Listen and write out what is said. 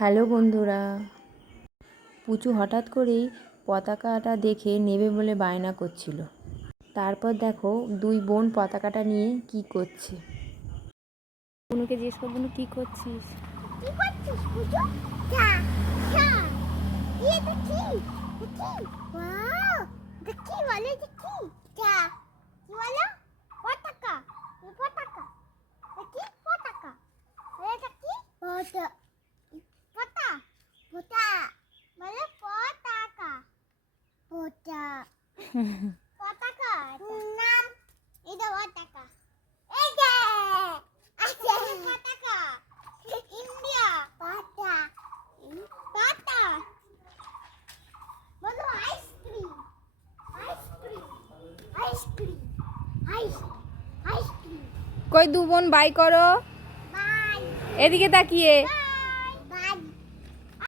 Hello বন্ধুরা, পুচু হঠাৎ করেই পতাকাটা দেখে নেবে বলে বায়না করছিল। তারপর দেখো দুই বোন পতাকাটা নিয়ে কি করছে। বুনুকে জিজ্ঞেস কর, বুনু কি করছিস? কি করছিস পুজো? চা চা এটা কি? এটা কি? ওয়াও! এটা কি বলে? এটা কি? চা কি বলো? পতাকা। এই পতাকা। এটা কি পতাকা? এটা কি? পতা পতা পতা বলে পতাকা। পতা পতাকা নাম এটা পতাকা। এই যে আছে পতাকা ইন্ডিয়া পাতা পাতা বলো আইসক্রিম আইসক্রিম আইসক্রিম আইসক্রিম কই দু বোন বাই করো, বাই এদিকে তাকিয়ে।